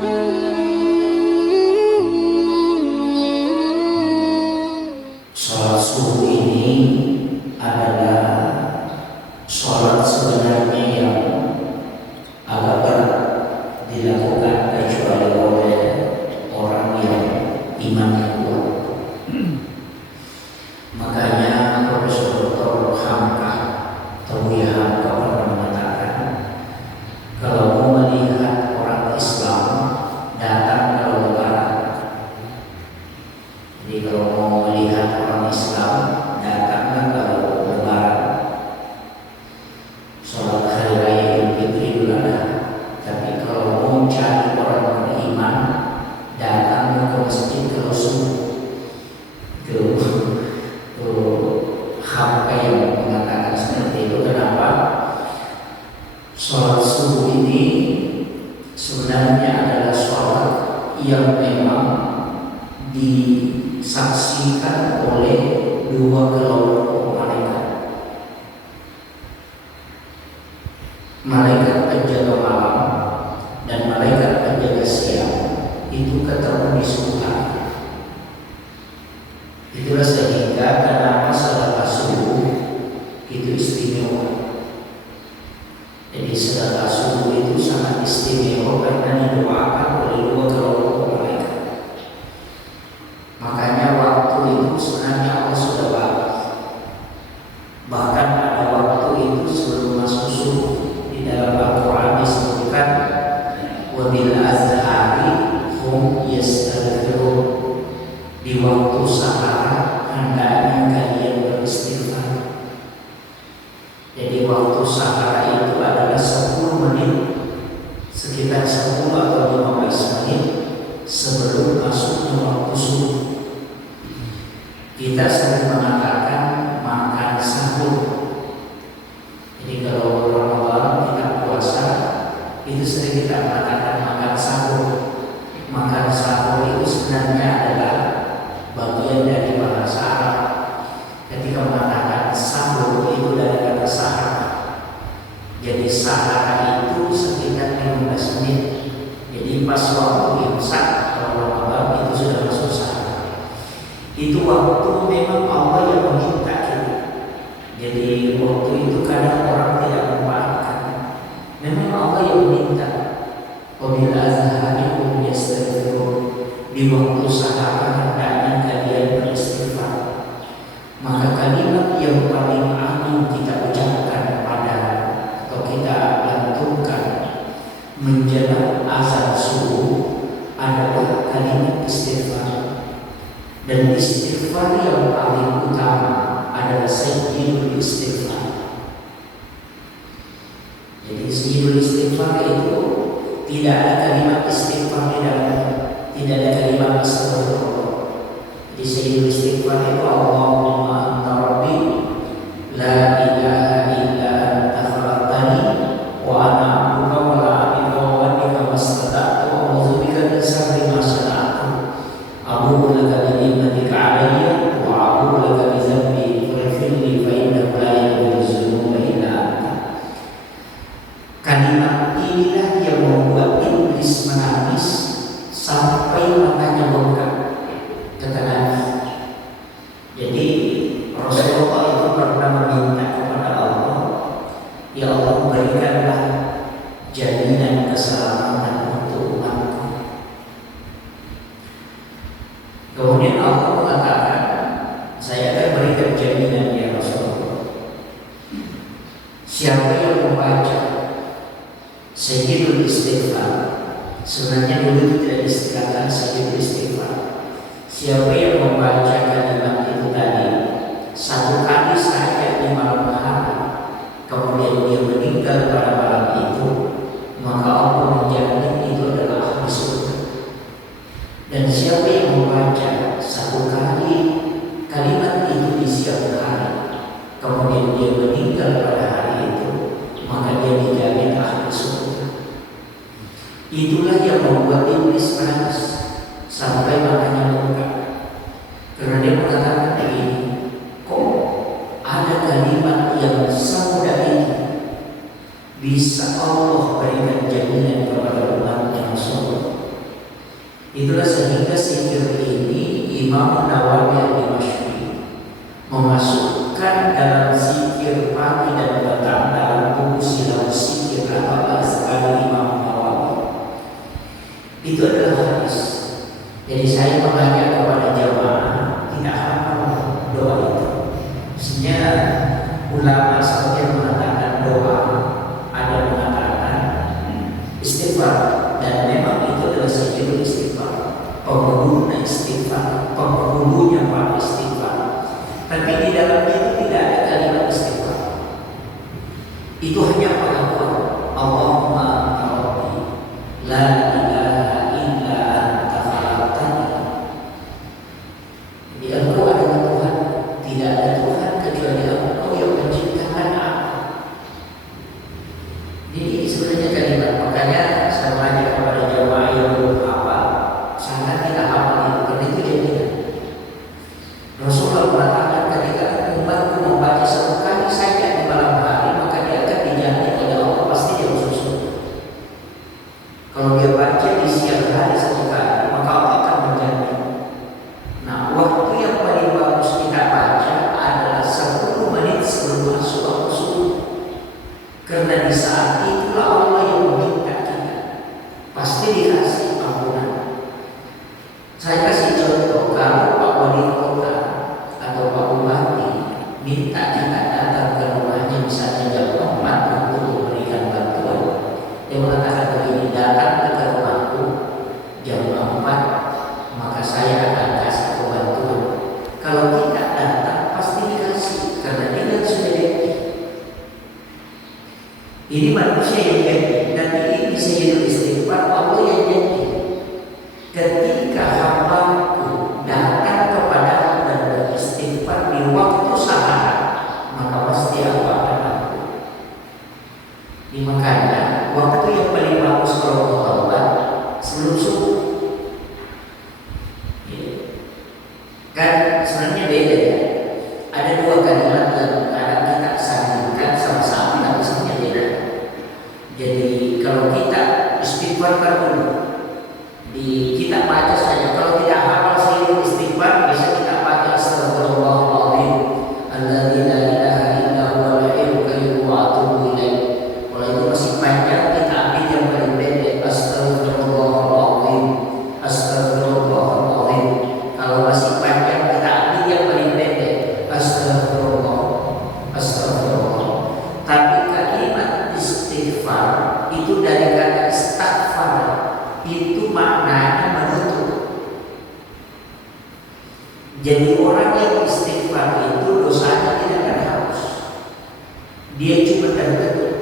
Sholat subuh ini adalah sholat sebenarnya yang agak berat dilakukan kecuali oleh orang yang imannya kuat. Makanya Profesor Dr. Hamka Tauhid Hamka pernah mengatakan, kalau mau melihat orang Islam datang kalau Lebaran. Jadi kalau mau melihat orang Islam datanglah kalau Lebaran, sholat hari raya Idul Fitri Idul Adha. Tapi kalau mau cari orang beriman, datang ke masjid kalau subuh. Hamka yang mengatakan seperti itu. Kenapa? Sholat subuh ini sebenarnya adalah sholat yang memang disaksikan oleh dua kelompok malaikat. Malaikat penjaga malam dan malaikat penjaga siang itu ketemu di subuh hari. Itulah sehingga kenapa sedekah subuh itu istimewa. Jadi sedekah subuh itu sangat istimewa karena didoakan oleh dua kelompok malaikat. Makanya waktu itu sebenarnya Allah sudah bagi. Bahkan ada waktu itu sebelum masuk subuh, di dalam Al-Quran disebutkan wabil azhari hum yastaghfirun. Di waktu sahar hendaknya kalian beristighfar. Jadi waktu sahar itu adalah 10 menit, sekitar 10 atau 15 menit sebelum masuknya waktu subuh. Kita sering mengatakan makan sahur. Jadi kalau Ramadan kita puasa, itu sering kita mengatakan makan sahur. Makan sahur itu sebenarnya adalah bagian dari bahasa Arab. Ketika mengatakan sahur itu dari kata sahar. Jadi sahar itu sekitar 15 menit. Jadi pas waktu imsak kalau Ramadan itu sudah masuk sahar. Itu waktu memang Allah yang meminta kita. Jadi waktu itu kadang orang tidak memanfaatkan. Memang Allah yang meminta. Wabil azhari hum yastaghfirun. Di waktu sahar hendaknya kalian beristighfar. Maka kalimat yang paling agung kita ucapkan pada atau kita lantunkan menjelang azan subuh adalah kalimat istighfar. Dan istighfar yang paling utama adalah sayyidul istighfar. Jadi sayyidul istighfar itu tidak ada kalimat istighfar di dalamnya. Tidak ada kalimat astagfirullah. Di sayyidul istighfar itu Allahumma anta rabbi la ilaha illa anta khalaqtani wa ana abduka wa la abika wa bika mastata'tu wa a'udzubika min syarri ma sana'tu. Abu'u laka bi ni'matika 'alayya wa a'udzubika laka bi dhanbi faghfirli fa innahu la yaghfiru dzunuba illa anta. Kalimat inilah yang membuat iblis menangis sampai matanya bengkak kata Nabi. Jadi Rasulullah itu pernah meminta kepada Allah, ya Allah berikanlah jaminan keselamatan untuk umatku. Kemudian Allah mengatakan, saya akan berikan jaminan ya Rasulullah. Siapa yang membaca sayyidul istighfar, sebenarnya dulu itu tidak disediakan sayyidul istighfar. Siapa yang membaca kalimat itu tadi 1 kali saja di malam hari, kemudian dia meninggal pada malam itu, maka Allah menjamin itu adalah ahli surga. Dan siapa yang membaca 1 kali kalimat itu di siang hari, kemudian dia meninggal pada hari itu, maka dia dijamin ahli surga. Itulah yang membuat iblis panas sampai matanya bengkak. Karena dia mengatakan begini, kok ada kalimat yang semudah itu bisa Allah berikan jaminan kepada umatnya Rasulullah. Itulah sehingga zikir ini Imam Nawawi Al-Dimashqi memasukkan dalam zikir pagi dan petang dalam buku Silabus Zikir apa sekali Imam Nawawi. Itu adalah hadis. Jadi saya mengajak kepada jamaah tidak hafal doa itu. Maksudnya ulama sebagian mengatakan doa, ada mengatakan istighfar, dan memang itu adalah zikir istighfar. Penghulunya istighfar, penghulunya Pak istighfar. Tapi di dalamnya itu tidak ada kalimat istighfar. Itu hanya pengakuan Allahumma anta rabbi la ilaha illa anta khalaqtani. Jadi Engkau adalah Tuhan, tidak ada Tuhan kecuali Engkau yang menciptakan aku. Jadi sebenarnya kalimat, makanya saya mengajak kepada jamaah yang belum hafal, sangat tidak hafal itu, karena itu jadinya Rasulullah mengatakan ketika umatku membaca satu kali saja di malam hari, maka dia akan dijamin oleh Allah pasti dia masuk surga. Kalau dia baca di siang hari satu kali, maka Allah akan menjamin. Nah, waktu yang paling bagus kita baca adalah 10 menit sebelum masuk waktu subuh. Karena di saat itulah Allah yang meminta kita, pasti dikasih ampunan. Saya kasih contoh, kalau Pak Wali Kota atau Pak Bupati minta kita datang ke rumahnya misalnya jam 4 untuk memberikan bantuan, dia mengatakan begini, datang ke rumahku jam 4, maka saya akan kasih bantuan. Kalau kita datang pasti dikasih, karena dia kan sudah janji. Ini manusia yang janji, dan ini bisa jadi istighfar Allah yang janji. Ketika hambaku datang kepadaku dan beristighfar di waktu sahar, maka pasti aku akan ampun. Ini makanya waktu yang paling bagus kalau bertaubat sebelum subuh. Kan sebenarnya beda ya. Ada dua kalimat yang kadang kita sandingkan sama-sama, tapi sebenarnya beda. Jadi kalau kita istighfar dulu, kita baca saja. Kalau tidak hafal seluruh istighfar, bisa kita baca astagfirullahaladzim alladzi la ilaha illa huwal hayyul qayyum wa atubu ilaih. Kalau itu masih panjang, kita ambil yang paling pendek, astagfirullahaladzim, astagfirullahaladzim. Kalau masih panjang, kita ambil yang paling pendek, astagfirullah, astagfirullah. Tapi kalimat istighfar itu dari kata istighfar, itu maknanya menutup. Jadi orang yang istighfar itu dosanya tidak akan hapus, dia cuma tertutup.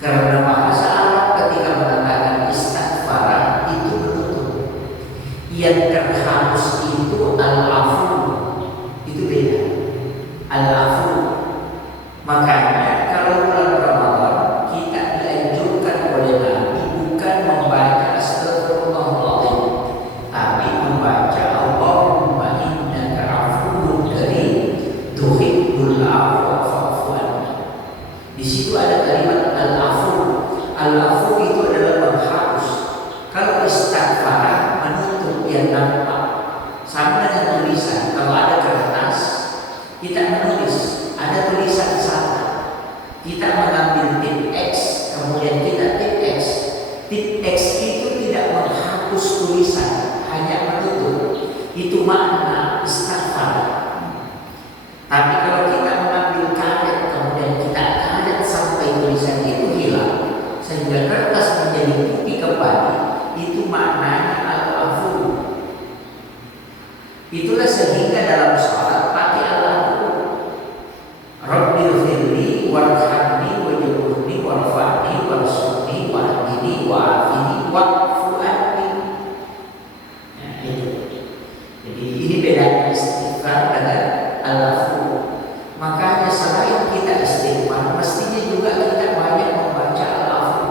Karena bahasa Arab ketika mengatakan istighfar itu menutup. Yang terhapus itu al-afu, itu beda. Al-afu. Makanya kalau bulan Ramadan kita dianjurkan oleh Nabi bukan membaca astagfirullahaladzim, tapi membaca Allahumma innaka afuwwun karim tuhibbul afwa fa'fu anni. Di situ ada kalimat al-afu. Al-afu itu adalah menghapus. Kalau istighfar menutup yang nampak, sama dengan tulisan. Kalau ada kertas, kita menulis, ada tulisan sana. Kita mengambil tip X, kemudian kita tip X. Tip X itu tidak menghapus tulisan, hanya menutup. Itu makna istighfar. Tapi kalau kita mengambil karet, kemudian kita karet sampai tulisan itu hilang, sehingga kertas menjadi putih kembali, itu maknanya al-afu. Itulah sehingga dalam sholat pakai al-afu. Rabbighfirli warhamni wajburni warfa'ni warzuqni wahdini wa'afini wa'fu anni. Nah, itu. Jadi ini bedanya istighfar dengan al-afu. Makanya selain kita istighfar, mestinya juga kita banyak membaca al-afu.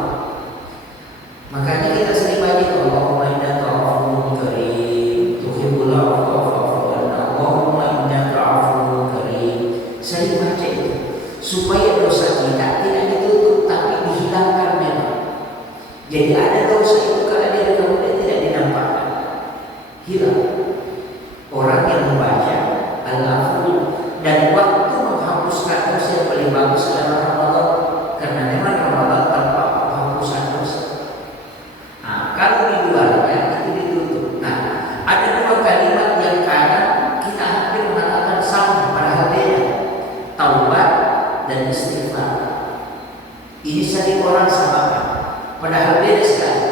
Makanya kita sering baca Allahumma innaka afuwwun karim tuhibbul afwa fa'fu anni. Allahumma innaka afuwwun karim. Sering baca itu supaya dosa kita tidak ditutup tapi dihilangkan memang. Jadi ada dosa itu kalau dia kemudian Kalau di luarnya itu ditutup. Nah, ada dua kalimat yang kadang kita hampir mengatakan sama padahal beda. Taubat dan istighfar. Ini sering orang samakan, padahal beda sekali.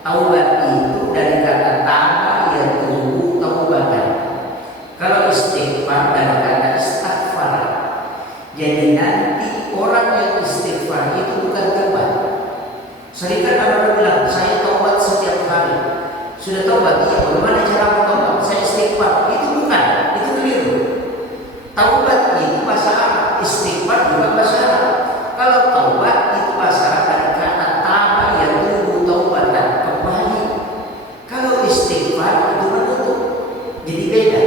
Taubat itu dari kata taba yatubu taubatan. Kalau istighfar dari kata istighfar. Jadi nanti orang yang istighfar itu bukan taubat. Seringkali ada orang bilang, saya taubat setiap hari. Sudah taubat? Iya. Bagaimana cara bertaubat? Saya istighfar. Itu bukan, itu keliru. Taubat itu bahasa Arab, istighfar juga bahasa Arab. Kalau taubat itu bahasa Arab dari kata taba yatubu taubatan, kembali. Kalau istighfar itu menutup. Jadi beda.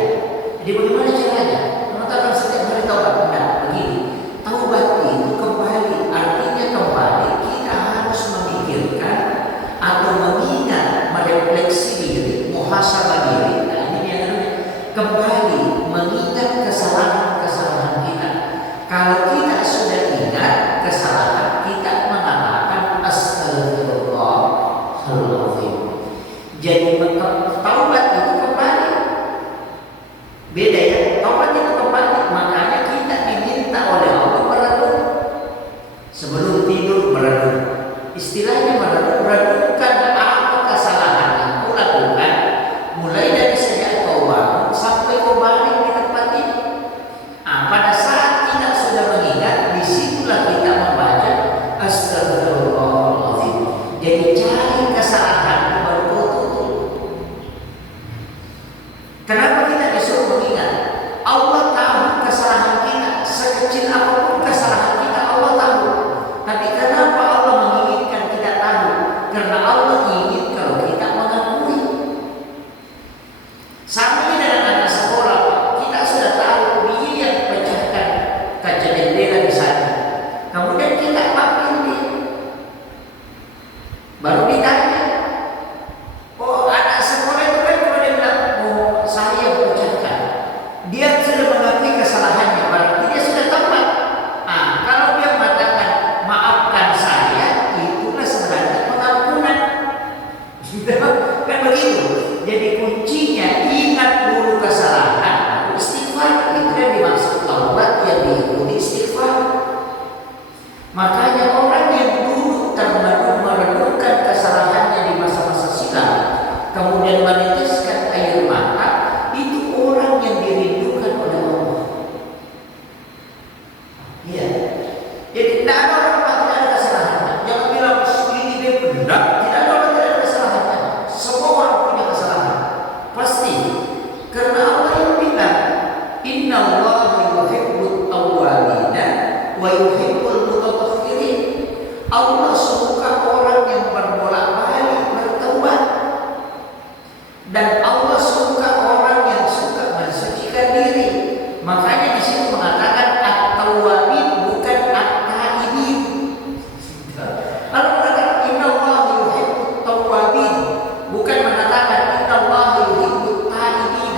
Jadi bagaimana caranya? Mengatakan setiap hari taubat? Nah, begini. Taubat itu kembali, artinya kembali kita harus memikirkan atau mengingat, merefleksi diri, muhasabah diri. Nah, ini yang kembali mengingat kesalahan-kesalahan kita. Kalau kita sudah ingat kesalahan, kita mengatakan astagfirullahaladzim. Jadi taubat itu kembali. Beda ya, taubat itu kembali. Makanya kita diminta oleh Allah merenung. Sebelum tidur merenung. Istilahnya merenungkan apa kesalahan yang kau lakukan, mulai dari sejak kau bangun sampai kau balik di tempat ini. Pada saat kita sudah mengingat, disitulah kita membaca astagfirullahaladzim. Jadi cari kesalahan baru kau tutup. Kenapa kita disuruh mengingat? Allah tahu kesalahan kita, sekecil apapun kesalahan kita Allah tahu. Tapi kenapa Allah menginginkan kita tahu? Karena Allah ingin kalau kita mengakui. Sama dengan anak sekolah, kita sudah tahu dia yang pecahkan kaca jendela di sana. Kemudian kita panggil dia, baru ditanya. Oh, anak sekolah itu kan kalau dia bilang, oh saya pecahkan, dia sudah mengakui kesalahannya, berarti dia sudah tobat. Kalau dia mengatakan maafkan saya, itulah sebenarnya pengampunan. Kan begitu. Jadi kuncinya ingat dulu kesalahan, istighfar. Itu yang dimaksud taubat yang diikuti istighfar. Makanya orang yang dulu merenungkan kesalahannya di masa-masa silam, kemudian meneteskan air mata, itu orang yang dirindukan oleh Allah. Iya. Jadi tidak ada orang yang tidak ada kesalahannya. Jangan bilang ini dia benar. Tidak ada orang yang tidak ada kesalahannya. Semua orang punya kesalahan. Pasti. Karena Allah yang bilang, Inna Allah yuhibbut tawwabina wa yuhibbul mutatahhirin. Allah suka orang yang berbolak-balik bertaubat. Dan Allah suka orang yang suka mensucikan diri. Makanya di sini mengatakan at-tawwabin bukan at-taibin. Lalu mengatakan Inna Allah yuhibbut tawwabin, bukan mengatakan Inna Allah yuhibbut taibin.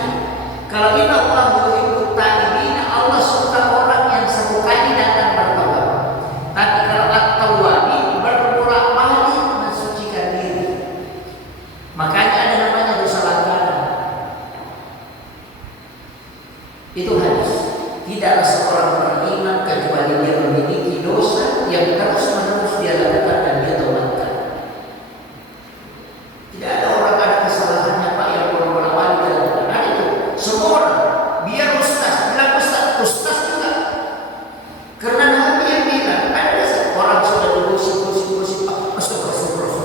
Kalau Inna Allah yuhibbut taibin, Allah suka orang yang sekali datang bertaubat. Tapi kalau at-tawwabin berbolak-balik mensucikan diri. Makanya ada namanya dosa langganan. Itu hadis. Tidaklah seorang beriman kecuali dia memiliki dosa yang terus-menerus dia lakukan dan dia taubatkan. Tidak ada orang ada kesalahannya Pak yang bolak-balik dia lakukan. Ada itu. Semua orang. Biar ustaz, bilang ustaz juga. Karena Nabi yang bilang, ada orang sudah bergosip, astagfirullah.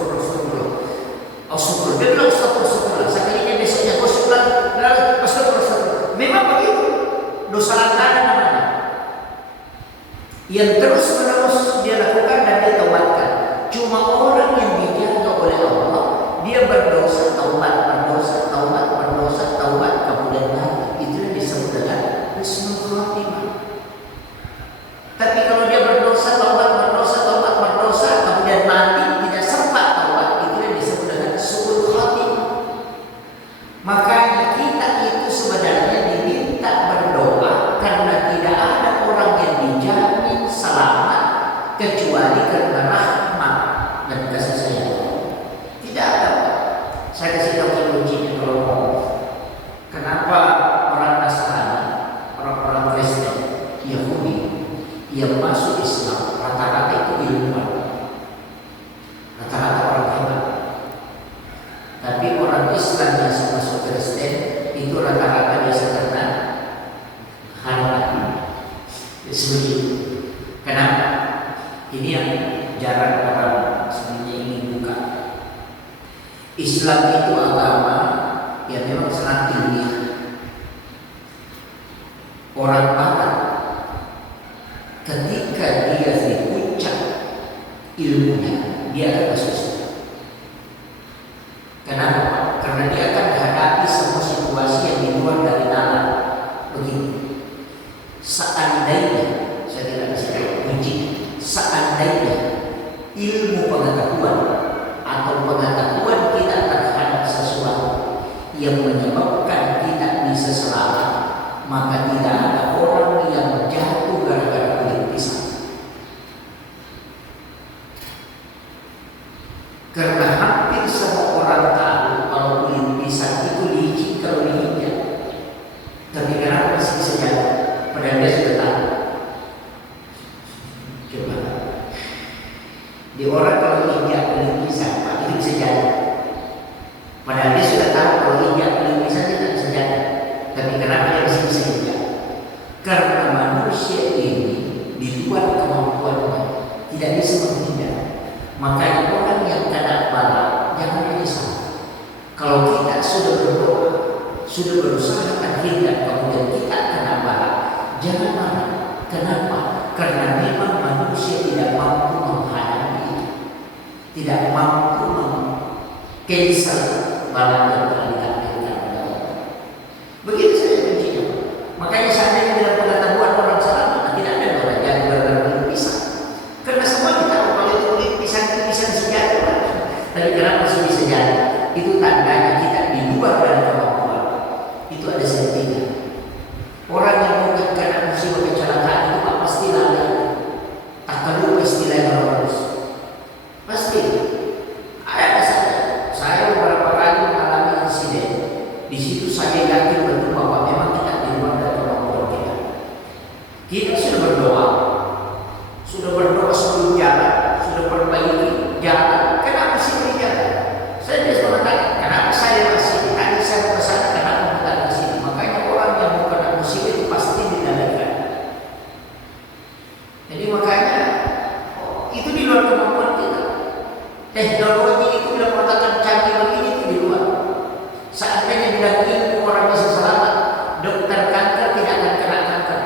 Dia bilang astagfirullah. Sekalinya besoknya gosip lagi, astagfirullah. Memang begitu. Dosa langganan namanya. Yang terus-menerus dia lakukan dan dia taubatkan. Cuma orang yang dijaga oleh Allah, dia berdosa, taubat, kemudian mati. Itu yang disebut dengan husnul khotimah. Tapi kalau dia berdosa, taubat, kemudian mati, tidak sempat taubat, itu yang disebut dengan su'ul khotimah. Makanya kita itu sebenarnya diminta berdoa karena tidak ada orang yang dijamin selamat kecuali karena rahmat dan kasih sayang. Tidak ada Islam yang masuk Kristen itu rata-rata biasa karena harta. Seperti itu. Kenapa? Ini yang jarang orang sebenarnya ingin buka. Islam itu agama yang memang sangat tinggi. Orang Barat ketika dia di puncak ilmunya, dia akan masuk Islam. Kenapa? Karena dia akan menghadapi semua situasi yang di luar dari nalar. Begini, seandainya, saya tidak bisa kunci, seandainya ilmu pengetahuan atau pengetahuan kita terhadap sesuatu yang menyebabkan kita bisa selamat, maka tidak ada orang yang jatuh gara-gara kulit pisang. Karena hampir semua orang tahu kalau kulit pisang itu licin kalau diinjak. Tapi kenapa masih bisa jatuh? Padahal dia sudah tahu. Coba di orang kalau injak kulit pisang, Pak, itu bisa jatuh. Padahal dia sudah tahu kalau injak kulit pisang itu tidak bisa jatuh. Tapi kenapa dia masih bisa injak? Karena manusia ini di luar kemampuannya tidak bisa menghindar. Makanya orang yang kena bala jangan menyesal. Kalau kita sudah berdoa, sudah berusaha terhindar, kemudian kita kena bala, jangan marah. Kenapa? Karena memang manusia tidak mampu menghadapi itu, tidak mampu mengcancel bala yang telah ditakdirkan pada Allah. Begitu saja kuncinya. Makanya seandainya dalam pengetahuan orang selamat, tidak ada orang yang kulit pisang. Karena semua kita tahu kalau itu kulit pisang itu bisa jatuh. Tapi kenapa masih bisa jatuh? Itu tandanya kita di luar dari kemampuan. Itu ada sentinya. Orang yang mungkin karena musibah kecelakaan itu pasti lari. Tak perlu istilah yang harus. Pasti. Ada saja. Saya beberapa kali mengalami insiden. Di situ saya yakin betul bahwa memang kita di luar dari kemampuan kita. Kita sudah berdoa sebelum jalan, sudah perbaiki jalan. Kenapa sih berjalan? Saya bisa mengatakan, kenapa saya masih tadi saya ke sana, kenapa bukan ke sini? Makanya orang yang bukan musibah itu pasti didalilkan. Jadi makanya itu di luar kemampuan kita. Teknologi itu bila mengatakan canggih begini itu di luar. Seandainya bila ilmu orang bisa selamat, dokter kanker tidak akan kena kanker.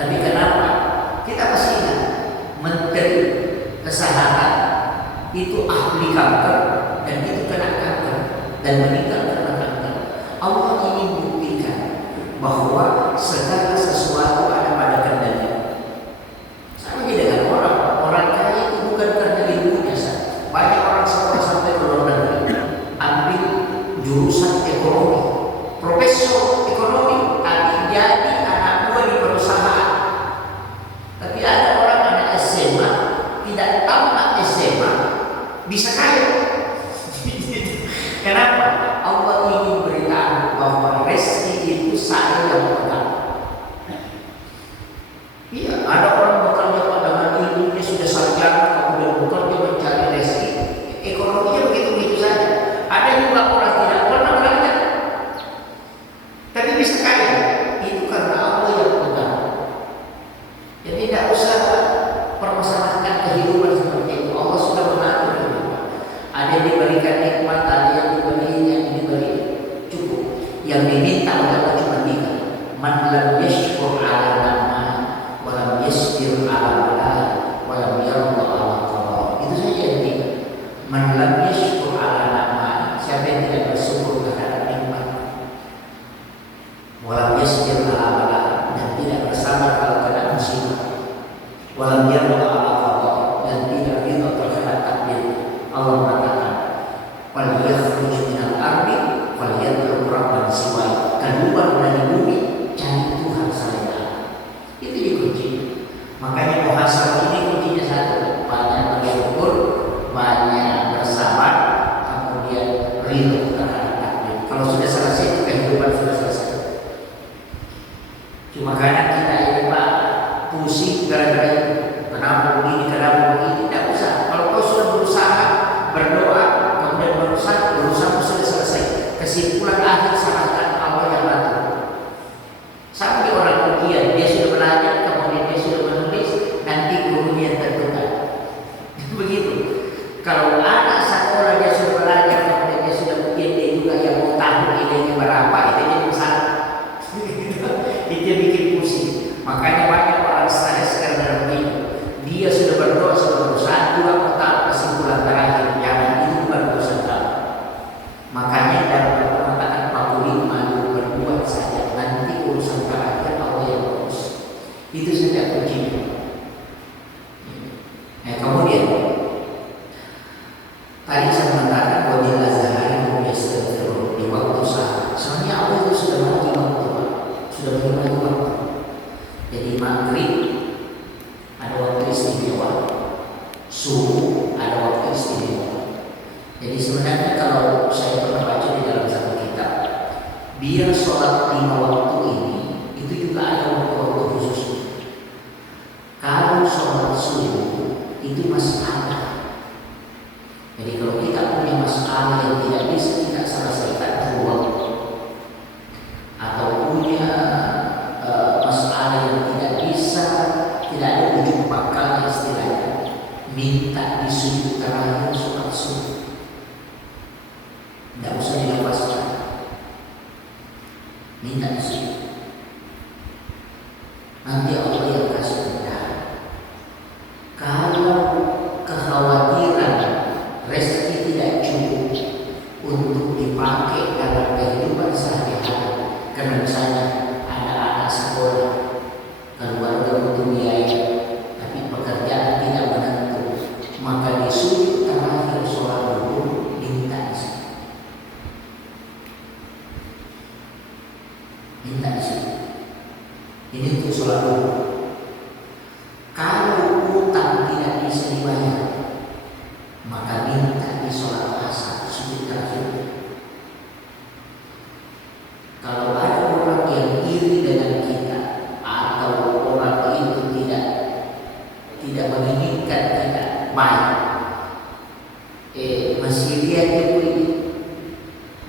Tapi kenapa? Kita masih ingat Menteri Kesehatan itu ahli kanker dan itu kena kanker dan meninggal karena kanker. Allah ingin buktikan bahwa segala sesuatu ada pada kendali. Sama dengan orang kaya itu bukan karena ilmunya. Banyak orang sekolah sampai ke luar negeri ambil jurusan ekonomi, profesor ekonomi, tapi jadi anak buah di perusahaan. Tapi ada orang anak SMA tidak tamat SMA bisa kaya. Kenapa? Allah ingin beritahu bahwa rezeki itu saya yang pegang. Iya, ada orang bekerja dengan ilmunya sudah sarjana kemudian bekerja mencari rezeki. Ekonominya begitu-begitu saja. Ada juga orang tidak pernah belajar, tapi bisa kaya. Itu karena Allah yang pegang. Jadi tidak usah permasalahkan kehidupan seperti itu. Allah sudah mengatur kehidupan. Ada yang diberikan nikmat, ada yang diberi cukup. Yang diminta adalah cuma tiga. Man lam yashkur ala nama, wa lam yasbir ala bala, wa lam yarda ala qada. Itu saja yang tiga. Man lam yashkur ala nama, siapa yang tidak bersyukur terhadap nikmat, wa lam yasbir ala bala, dan tidak bersabar kalau kena musibah, wa lam yarda ala qada, dan tidak ridha terhadap takdir. Allah mengatakan, wal yakhruj minal ardi wal yad'u rabban siwa. Keluar dari bumi, cari Tuhan selain. Itu dikunci. Makanya muhasabah ini kuncinya satu, banyak bersyukur, banyak bersabar, kemudian ridho terhadap takdir. Kalau sudah selesai itu kehidupan sudah selesai. Cuma kadang kita ini Pak pusing gara-gara itu. Kalau anak sekolah dia sudah belajar, kemudian dia sudah mungkin dia juga yang mau tahu nilainya berapa, itu jadi masalah. Itu yang bikin pusing. Makanya banyak orang stres karena begini. Dia sudah berdoa, sudah berusaha, juga mau tahu kesimpulan terakhir. Yang itu bukan urusan tahu. Makanya dalam perkataan 45 berbuat saja, nanti urusan terakhir Allah yang urus. Itu saja kuncinya. Kemudian tadi saya mengatakan wajib azhari muyassirun di waktu sahar. Sebenarnya Allah itu sudah bagi waktu, sudah bagi waktu. Jadi maghrib ada waktu istimewa, subuh ada waktu istimewa. Jadi sebenarnya kalau saya pernah baca di dalam satu kitab, biar sholat 5 waktu ini itu juga ada waktu-waktu khusus. Kalau sholat subuh itu masalah. Jadi kalau kita punya masalah yang tidak bisa kita selesaikan dua, atau punya masalah yang tidak bisa, tidak ada ujung pangkalnya istilahnya, minta di sujud terakhir sholat subuh, tidak usah dilepaskan, minta di sujud. Nanti Allah yang kasih benar. Kalau kekhawatiran rezeki tidak cukup untuk dipakai dalam kehidupan sehari-hari, karena misalnya ada anak sekolah, keluarga butuh biaya, tapi pekerjaan tidak menentu, maka di sujud terakhir sholat dulu minta di sini, minta di sini. Ini untuk sholat dulu. Kalau utang tidak bisa dibayar, maka minta di sholat asar sujud terakhir. Kalau ada orang yang iri dengan kita, atau orang itu tidak menginginkan kita baik, masih lihat itu ini,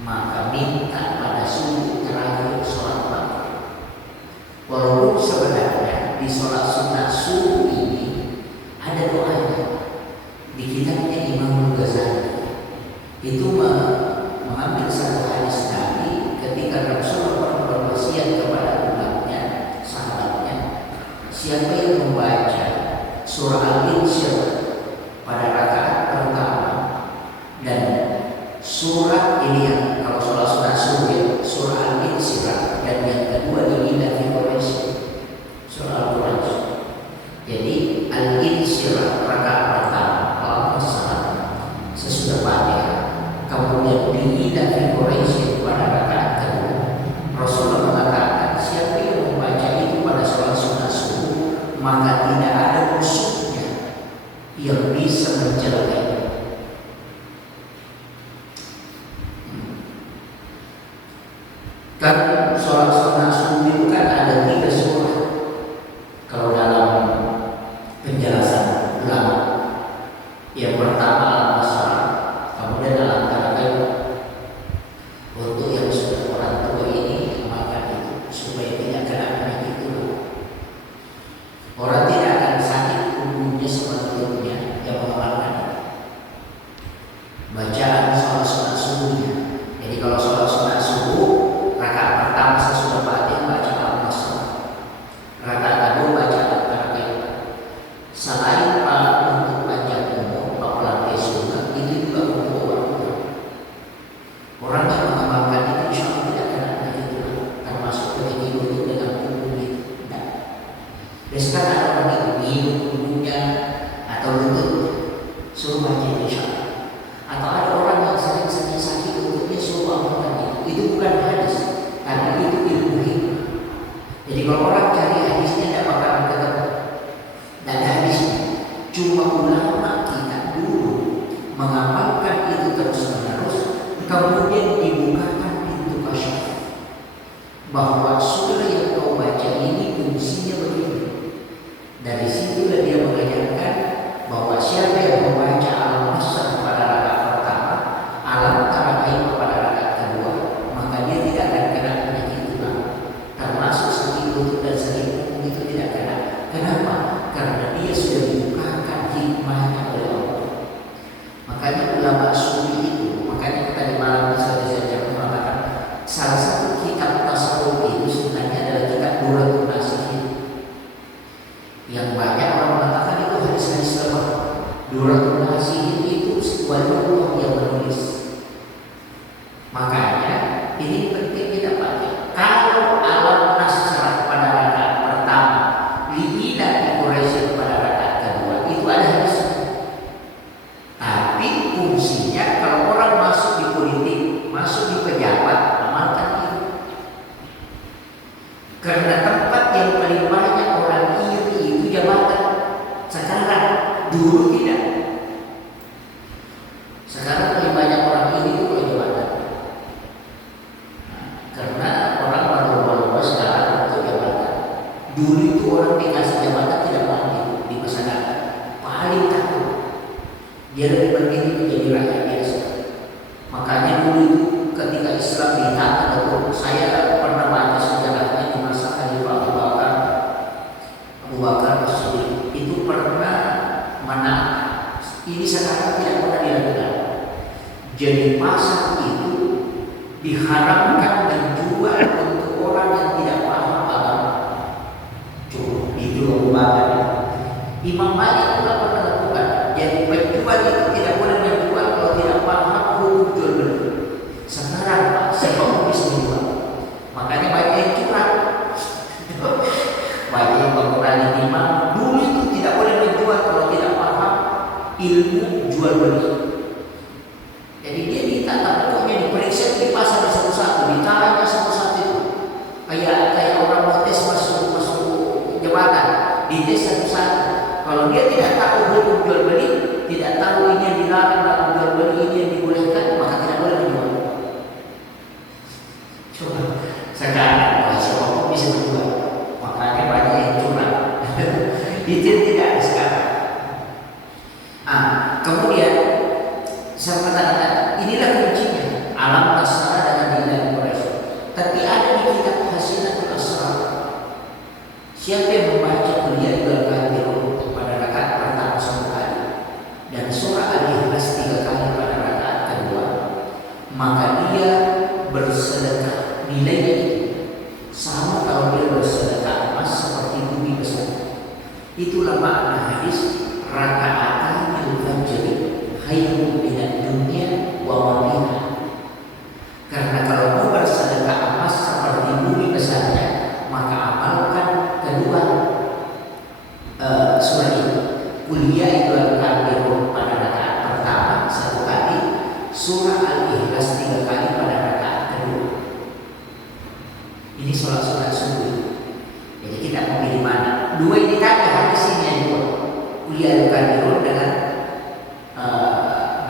maka minta pada sujud terakhir sholat maghrib. Walaupun sebenarnya di sholat sunnah subuh ini ada doanya. Di kitabnya Imam Ghazali itu mengambil satu hadis Nabi ketika Rasulullah berwasiat kepada umatnya, sahabatnya, siapa yang membaca surah Al-Insyirah pada rakaat pertama dan surat ini yang kalau sholat sunnah subuh surah Al-Insyirah, dan yang kedua di Indah fi Quraisy surah Al-Qur'an. Jadi Al-Insyirah rakaat pertama sesudah Fatihah, kemudian diidah fi Quraisy pada rakaat kedua. Rasulullah mengatakan siapa yang membaca itu pada sholat sunnah subuh, maka tidak ada musuhnya yang bisa mencelakai. Kan sholat sunnah subuh itu kan ada 3 surah. Kalau dalam penjelasan ulama, yang pertama Al-Asr, kemudian Al-Tarakai. Untuk yang sudah orang tua ini amalkan itu supaya tidak kena penyakit itu. Orang tidak akan sakit umumnya sebetulnya yang mengamalkan itu. Bacaan sholat sunnah subuhnya. Jadi kalau sholat sunnah subuh rakaat pertama sesudah Fatihah baca Al-Asr, rakaat kedua baca Al-Tarakai. Selain untuk panjang umur, apalagi sunnah itu juga untuk orang yang mengamalkan itu insya Allah tidak kena penyakit itu, termasuk penyakit lutut dengan punggung itu. Tidak. Biasanya ada orang itu minum punggungnya atau lututnya, suruh baca insya Allah. Atau ada orang yang sering sakit lututnya suruh amalkan itu bukan hadis, karena itu ilmu hikmah. Jadi kalau orang cari hadisnya tidak bakalan ketemu. Dan hadisnya cuma ulama kita dulu mengamalkan itu terus-menerus, kemudian dibukakan pintu kasyaf bahwa surah yang kau baca ini fungsinya begini. Dari situlah dia mengajarkan bahwa siapa yang membaca Al-Asr pada rakaat pertama, Al-Tarakai pada rakaat kedua, maka dia tidak akan kena penyakit tulang, termasuk sakit lutut dan sakit punggung itu tidak kena. ulama sufi itu, makanya tadi malam saya mengatakan salah satu kitab tasawuf itu sebenarnya adalah kitab Duratul Nasihin. Yang banyak orang mengatakan itu hadis-hadis lemah. Duratul Nasihin itu waliullah yang menulis. Makanya ini penting kita pakai. Kalau alam nasrah pada rakaat pertama, liila di Quraisy pada rakaat kedua, itu ada hadis. Tapi fungsinya kalau orang masuk di politik, masuk di pejabat, amalkan itu. Karena tempat yang paling banyak orang iri itu jabatan. Sekarang, dulu tidak. Sekarang paling banyak orang iri itu kalau jabatan. Karena orang berlomba-lomba sekarang untuk jabatan. Dulu itu orang dikasih jabatan tidak mau di masyarakat. Paling takut. Dia lebih penting menjadi rakyat biasa. Makanya dulu itu ketika Islam ditata, atau saya pernah baca sejarahnya di masa Khalifah Abu Bakar As-Siddiq itu pernah menang. Ini sekarang tidak pernah dilakukan. Jadi pasar itu diharamkan menjual untuk orang yang tidak paham agama. Coba itu Abu Bakar. Imam Malik juga pernah lakukan. Jadi penjual itu tidak boleh menjual kalau tidak paham hukum jual beli. Sekarang siapa bisa menjual? Makanya banyak yang curang. Banyak yang mengurangi imam. Dulu itu tidak boleh menjual kalau tidak paham ilmu jual beli. Jadi dia ditata, pokoknya diperiksa di pasar satu-satu, ditanya satu-satu itu. Kayak orang mau tes masuk jabatan, dites satu-satu. Kalau dia tidak tahu hukum jual beli, tidak tahu ini yang dilarang dalam jual beli, ini yang dibolehkan, maka tidak boleh menjual. Coba sekarang siapa bisa menjual? Makanya banyak yang curang. Itu tidak ada sekarang. Kemudian saya katakan inilah kuncinya alam asrar dengan nilai Quraisy. Tapi ada di kitab Hasinatul Asrar. Siapa yang membaca kuliah Al-Kafirun pada rakaat pertama 1 kali dan surah Al-Ikhlas 3 kali pada rakaat kedua, maka dia bersedekah nilainya itu sama kalau dia bersedekah emas seperti bumi besar. Itulah makna hadis raka'atanil fajr khairun minad dunya wa ma fiha. Karena kalau mau bersedekah emas seperti bumi besarnya, maka amalkan kedua surah ini. Kuliah itu Al-Kafirun pada rakaat pertama 1 kali, surah Al-Ikhlas 3 kali pada rakaat kedua. Ini sholat subuh. Jadi kita mau pilih mana? Dua ini tadi hadis ini yang dua. Kuliah Al-Kafirun dengan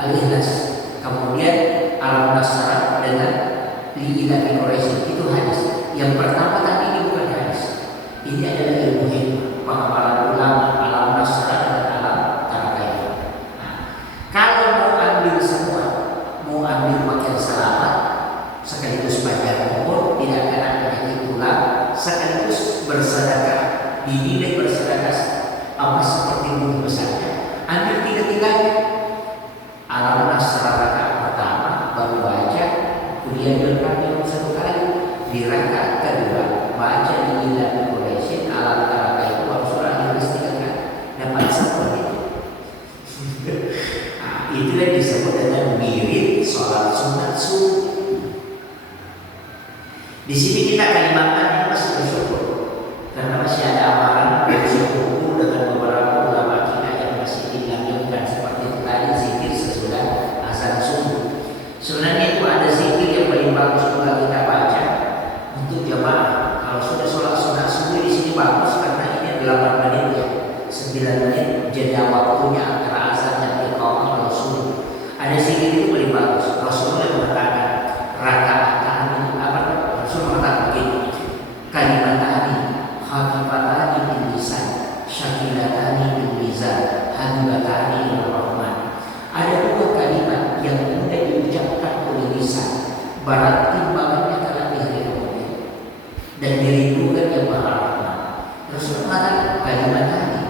Al-Ikhlas. Kemudian Al-Nasrah dengan Li'ilah bin Quraisy. Itu hadis. Yang pertama tadi ini bukan hadis. Ini adalah ilmu hikmah, pengapalan ulama Al-Nasrah dan Al-Tarakayah. Kalau mau ambil semua, mau ambil makin selamat, sekaligus panjang umur, tidak akan ada penyakit tulang, sekaligus bersedekah, dinilai bersedekah apa seperti bumi besarnya. Ambil tiga-tiganya. Al-Nasrah rakaat pertama baru baca kuliah Al-Kafirun 1 kali, di rakaat kedua baca Li'ilah bin Quraisy, Al-Tarakayah itu baru surah Al-Ikhlas 3 kali. Dapat seperti itu. Itulah disebut dengan wirid sholat sunat subuh. Di sini kita kalimatkan masih bersyukur karena masih ada amalan bersyukur dengan beberapa ulama kita yang masih dilanjutkan seperti itu tadi zikir sesudah azan subuh. Sebenarnya itu ada zikir yang paling bagus juga kita baca untuk jamaah. Kalau sudah sholat sunat subuh di sini bagus karena ini 8 menit ya, 9 menit jeda waktunya antara azan dan iqamah kalau subuh. Ada zikir itu paling bagus. Rasulullah mengatakan rakaatan apa? Rasul mengatakan begini, kalimatani hafifatani bil lisan, syakilatani bil mizan, habibatani ila rahman. Ada 2 kalimat yang mudah diucapkan oleh lisan, berat timbangannya kelak di hari kemudian, dan dirindukan yang Maha Rahman. Rasul mengatakan kalimatani.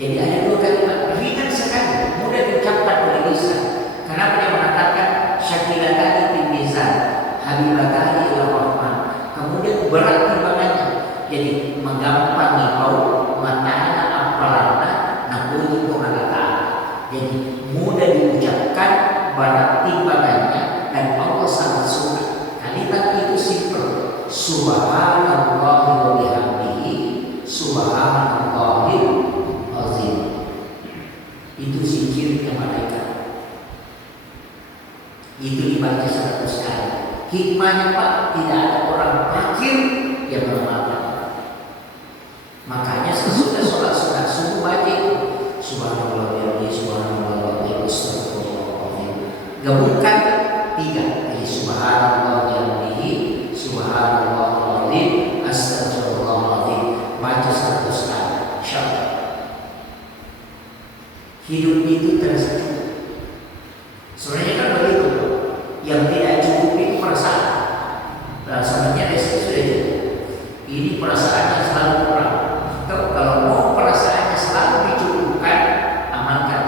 Jadi ada 2 kalimat ringan sekali, mudah diucapkan oleh lisan. mudah diucapkan, berat timbangannya, dan Allah sangat suka. Kalimat itu simpel. Subhanallah wa bihamdihi, subhanallahil azim. Itu zikirnya malaikat. Itu dibaca 100 kali. Hikmahnya Pak, tidak ada orang fakir yang mengamalkan. Makanya sesudah sholat sunat subuh baca itu subhanallah wa bihamdihi, subhanallah wa bihamdihi, astagfirullahaladzim. Gabungkan 3. Jadi subhanallah wa bihamdihi, subhanallahadzim, astagfirullahaladzim. Baca 100 kali. Insyaallah. Hidup itu tersenyum. Sebenarnya kan begitu. Yang tidak cukup itu perasaan. Nah, sebenarnya rezeki sudah cukup. Ini perasaannya selalu kurang. Kalau mau perasaannya selalu dicukupkan, amalkan.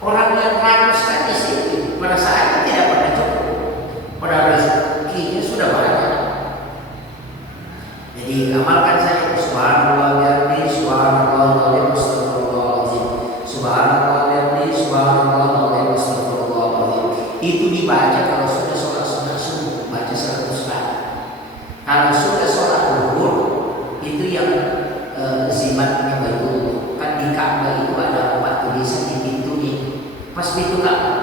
Orang yang rakus kan di sini, perasaannya tidak pernah cukup. Padahal rezekinya sudah banyak. Jadi amalkan saja subhanallah wa bihamdihi, subhanallahil azim, astagfirullahaladzim. Subhanallah wa bihamdihi, subhanallahil azim, astagfirullahaladzim. Itu dibaca kalau sudah sholat sunat subuh, baca 100 kali. Kalau sudah sholat zuhur, itu yang zimatnya baik kan di Ka'bah itu ada 4 tulisan di pintunya. Pas pintu Ka'bah,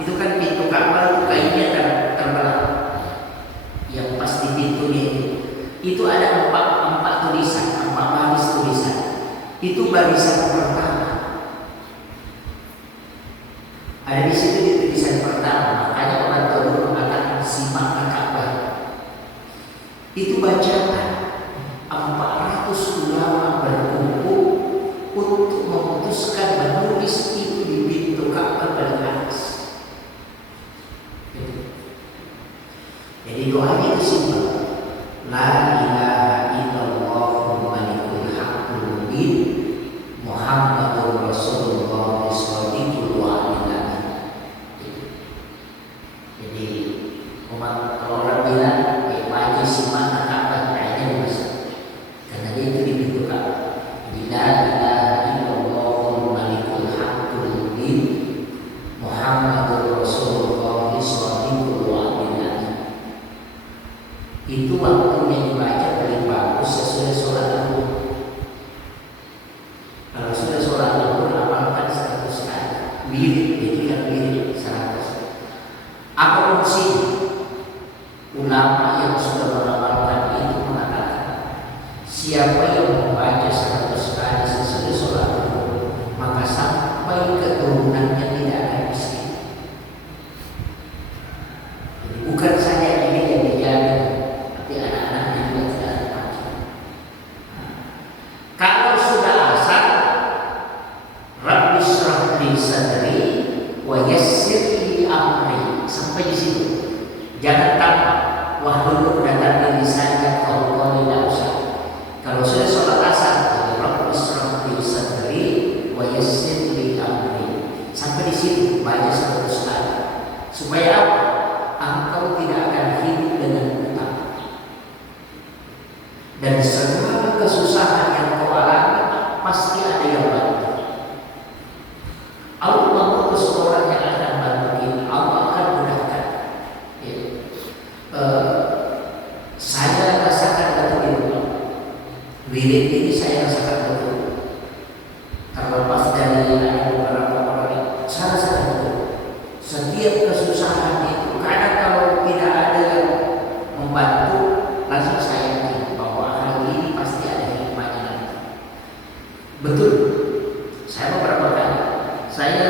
itu kan pintu Ka'bah itu kainnya terbelah. Yang pas di pintunya itu ada 4 tulisan, 4 baris tulisan. Itu barisan pertama. Ada di situ di tulisan pertama. Makanya orang tua mengatakan simak Ka'bah. Itu bacaan 400 ulama berkumpul untuk memutuskan menulis itu di pintu Ka'bah paling atas. Jadi doanya itu simpel. La ilaha illallah malikul haqqul mubin Muhammadur Rasulullah shadiqul wa'id. Jadi kalau orang bilang wajib simak Ka'bah, kayaknya bisa. Karena dia itu di pintu Ka'bah. La ilaha illallah malikul haqqul mubin Muhammadur Rasulullah shadiqul wa'id. Itu waktunya dibaca paling bagus sesudah sholat zuhur. Kalau sudah sholat zuhur amalkan 100 kali. Wirid, jadikan wirid 100. Apa fungsinya? Ulama yang sudah beramalkan itu mengatakan, siapa yang membaca 100 kali sesudah sholat zuhur, maka sampai keturunannya tidak akan miskin. Bukan saja ini yang dijamin, tapi anak-anaknya juga tidak ada macam. Kalau sudah asar, Rabbi shrah li sadri wa yassir li amri, sampai di situ. Jangan tambah wahdul datang dari saya kalau tidak usah. Kalau sudah sholat asar, Rabbi shrah li sadri wa yassir li amri, sampai di situ baca 100 kali. Supaya apa? Engkau tidak akan hidup dengan utang. Dan segala kesusahan yang kau alami pasti ada yang bantu. Allah mengutus orang yang akan bantu kita. Allah akan mudahkan. Ya. Saya rasakan betul itu. Wirid ini saya rasakan betul. Terlepas dari beberapa orang yang saya rasakan betul. Setiap kesusahan itu, kadang kalau tidak ada yang membantu, langsung saya yakin bahwa hal ini pasti ada hikmahnya nanti. Betul. Saya beberapa kali, saya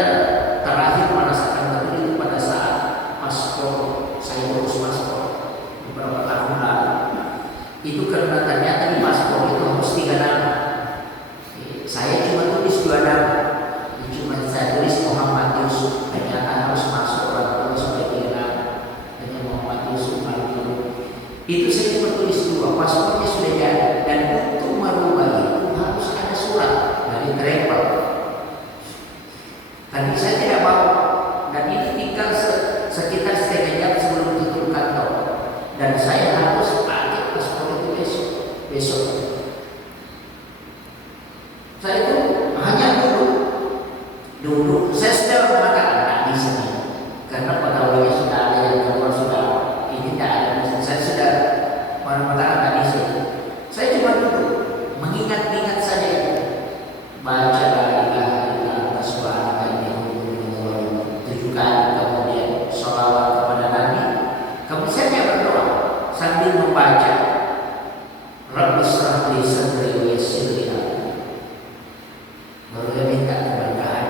terakhir merasakan betul itu pada saat paspor, saya urus paspor beberapa tahun lalu. Itu karena ternyata di paspor itu harus 3 nama. Saya cuma tulis 2 nama. Cuma saya tulis Muhammad Yusuf. Ternyata harus masuk orang tua supaya 3 nama. Hanya Muhammad Yusuf Malu. Itu saya cuma tulis 2. Paspornya sudah jadi. Dan untuk merubah itu harus ada surat dari travel. Tadi saya tidak mau. Dan ini tinggal sekitar setengah jam sebelum tutup kantor. Dan saya harus pakai paspor itu besok. Saya itu hanya duduk. Saya saya mengatakan tak bisa karena pegawainya sudah ada yang keluar sudah ini tidak ada. Saya sudah mengatakan tak bisa. Saya cuma duduk mengingat-ingat saja baca la ilaha illallah subhanallahi 7 kali, kemudian sholawat kepada Nabi, kemudian saya berdoa sambil membaca Rabbi shrah li sadri wa yassir li amri. Baru dia minta keberkahan.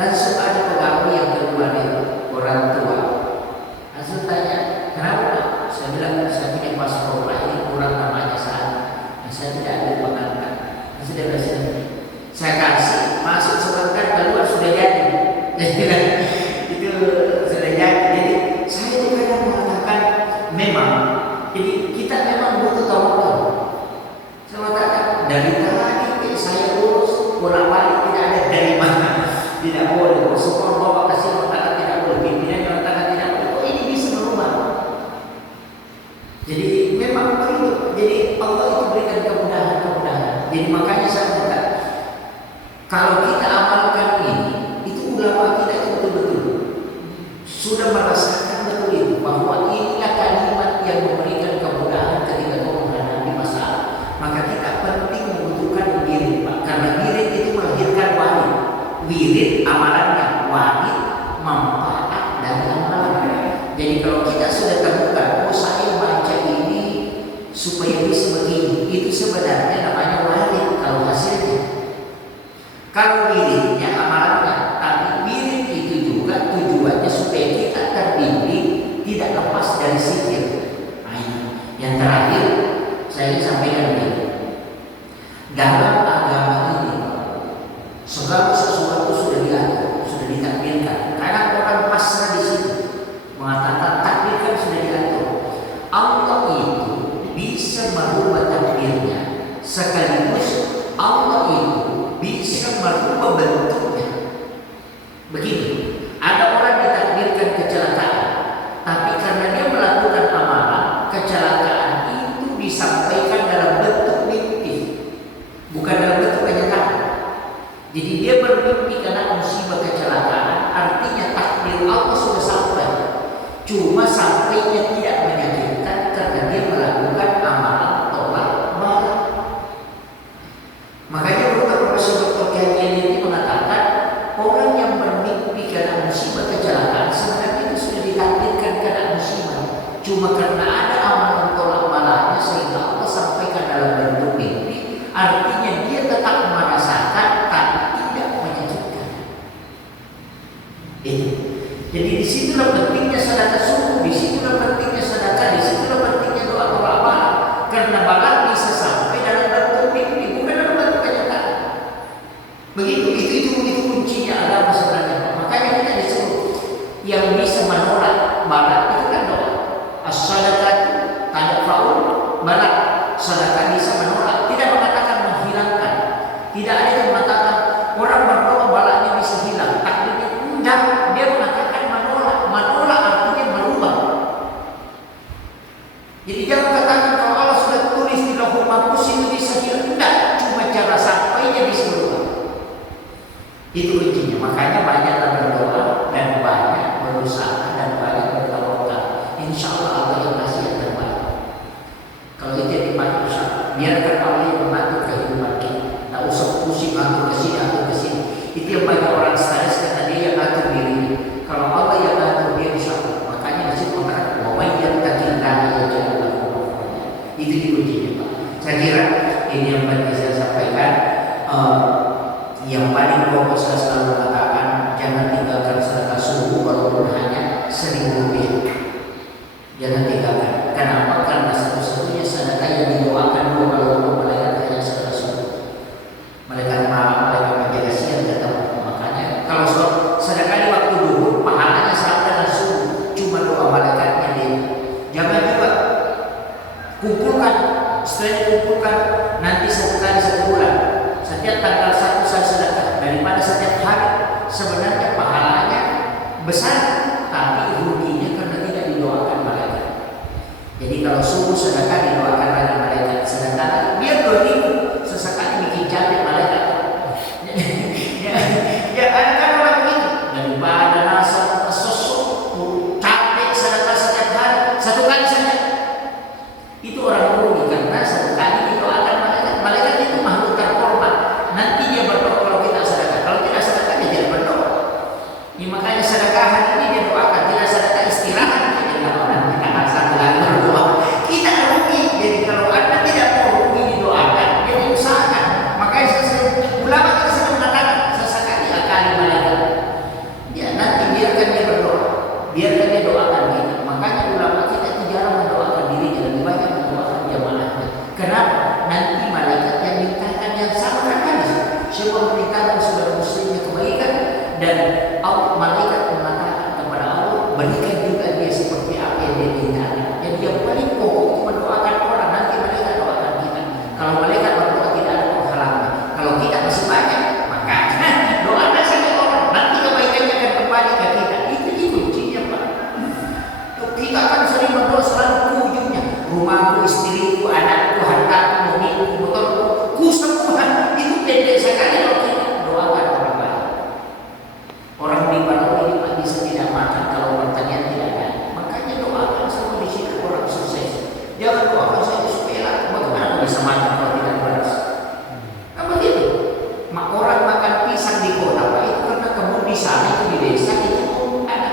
Langsung ada pegawai yang keluar itu, orang tua. Langsung tanya, kenapa? Saya bilang, saya punya paspor Pak, ini kurang namanya saya. Saya tidak ada pengangkat. Langsung dia bilang, saya kasih, masuk sebentar, keluar sudah jadi. Itu sudah jadi. Jadi saya juga kadang mengatakan, memang, jadi kita memang butuh tawakal. Saya mengatakan, dari tadi saya urus bolak-balik tidak ada dari mana. Tidak boleh, semua bawa kasih mengatakan tidak boleh, pimpinan yang mengatakan tidak boleh. Oh, ini bisa merubah. Jadi memang begitu. Jadi Allah itu berikan kemudahan-kemudahan. Jadi makanya saya minta, kalau kita amalkan ini, itu ulama kita itu betul-betul sudah merasakan betul itu bahwa inilah kalimat yang memberikan kemudahan ketika kau menghadapi masalah. Maka kita penting membutuhkan wirid, Pak, karena wirid itu melahirkan wahid. Wirid amalannya, wahid manfaat dari amalannya. Jadi kalau kita sudah temukan, oh saya baca ini supaya bisa begini, itu sebenarnya namanya wahid kalau hasilnya. Kalau wiridnya amalannya, tapi wirid itu juga tujuannya supaya kita terbimbing, tidak lepas dari zikir. Nah, yang terakhir saya ingin sampaikan begini. Dalam agama ini, segala sesuatu sudah diatur, sudah ditakdirkan. Karena orang pasrah di situ mengatakan takdirkan sudah diatur. Allah itu bisa merubah takdirnya, sekaligus Allah itu bisa merubah bentuknya. Begini, ada orang ditakdirkan kecelakaan, tapi karena dia melakukan amalan, kecelakaan itu disampaikan dalam bentuk mimpi, bukan dalam bentuk kenyataan. Jadi dia bermimpi karena musibah kecelakaan, artinya takdir Allah sudah sampai. Cuma sampainya tidak menyakitkan karena dia melakukan amalan tolak bala. Makanya Profesor Dr. Kiai ini mengatakan orang yang bermimpi karena musibah kecelakaan sebenarnya itu sudah ditakdirkan karena musibah. Cuma karena ada amalan tolak balanya sehingga Allah sampaikan dalam bentuk mimpi, artinya dia tetap merasakan tapi tidak menyakitkan. Itu. Jadi di situlah pentingnya sedekah subuh, di situlah pentingnya sedekah, di situlah pentingnya doa bala. Karena bala bisa sampai dalam bentuk mimpi, bukan dalam bentuk kenyataan. Begitu kuncinya agama sebenarnya. Makanya kita disebut yang bisa menolak bala itu kan doa. As-sadaqah tanda faul bala. Sedekah bisa menolak, tidak mengatakan menghilangkan. Tidak ada yang mengatakan orang berdoa balanya bisa hilang. Takdirnya enggak, dia mengatakan menolak artinya merubah. Jadi jangan katakan kalau Allah sudah tulis di Lauhul Mahfuz itu bisa hilang. Enggak, cuma cara sampainya bisa berubah. Itu kuncinya. Makanya banyaklah berdoa dan banyak berusaha dan banyak bertawakal. Insya Allah Allah yang kasih yang terbaik. Kalau kita dipakai usaha, biarkan Allah yang mengatur kehidupan kita. Tak usah pusing atur ke sini, atur ke sini. Itu yang banyak orang stres karena dia yang atur dirinya. Kalau Allah yang atur dia insya Allah. Makanya di situ mengatakan bahwa yang takdirkan yang jangan lakukan. Itu kuncinya, Pak. Saya kira ini yang penting saya sampaikan. Yang paling pokok saya selalu mengatakan jangan tinggalkan sedekah subuh walaupun hanya Rp1.000. Jangan tinggalkan. Kenapa? Karena satu-satunya sedekah yang didoakan dua kalau malaikat hanya sedekah subuh. Malaikat malam, malaikat menjaga siang datang. Makanya kalau sedekah di waktu duhur pahalanya sama dengan subuh. Cuma doa malaikatnya dia. Jangan juga kumpulkan. Setelah dikumpulkan nanti satu kali sebulan. Setiap tanggal 1 saya sedekah daripada setiap hari. Sebenarnya pahalanya besar, tapi ruginya karena tidak didoakan malaikat. Jadi kalau subuh sedekah didoakan lagi malaikat, sedekah lagi biar 2.000 sesekali bikin cantik malaikat. Ya ada kan orang begitu. Allah malaikat mengatakan kepada Allah, berikan juga dia seperti apa yang dia inginkan. Jadi yang paling pokok itu mendoakan orang, nanti malaikat doakan kita. Kalau malaikat berdoa tidak ada penghalang. Kalau kita masih banyak, maka doakan saja orang, nanti kebaikannya akan kembali ke kita. Itu kuncinya Pak. Kita akan sering berdoa selalu ujungnya, rumahku, istriku, anakku, hartaku, mobilku, motorku, ku semua. Itu pendek sekali kalau kita doakan orang lain. Orang di Bali ini Pak bisa tidak makan kalau pertanian tidak ada. Makanya doakan semua di sini orang sukses. Jangan doakan saya supaya laku. Bagaimana bisa makan kalau tidak beras? Kan begitu. Orang makan pisang di kota Pak itu karena kebun di sana itu di desa itu pun ada.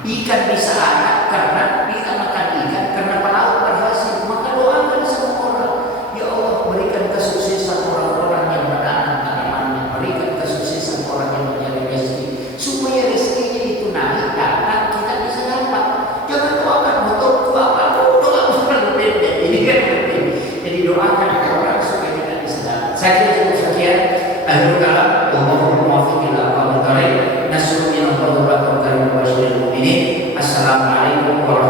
Ikan bisa ada karena kita makan ikan karena pelaut berhasil. Maka doakan semua orang. Ya Allah berikan kesuksesan orang-orang yang menanam tanamannya, berikan kesuksesan orang yang mencari rezeki supaya rezekinya itu naik datang kita bisa dapat. Jangan doakan motorku apa doa selalu pendek. Ini kan penting. Jadi doakan agar orang supaya kita bisa dapat. Saya kira cukup sekian. Akhirul kalam. Allahumma muwaffiq ila aqwamit thariq. Nasrul min Allah wa barakatuh wa basyiril mu'minin. Assalamualaikum warahmatullahi wabarakatuh.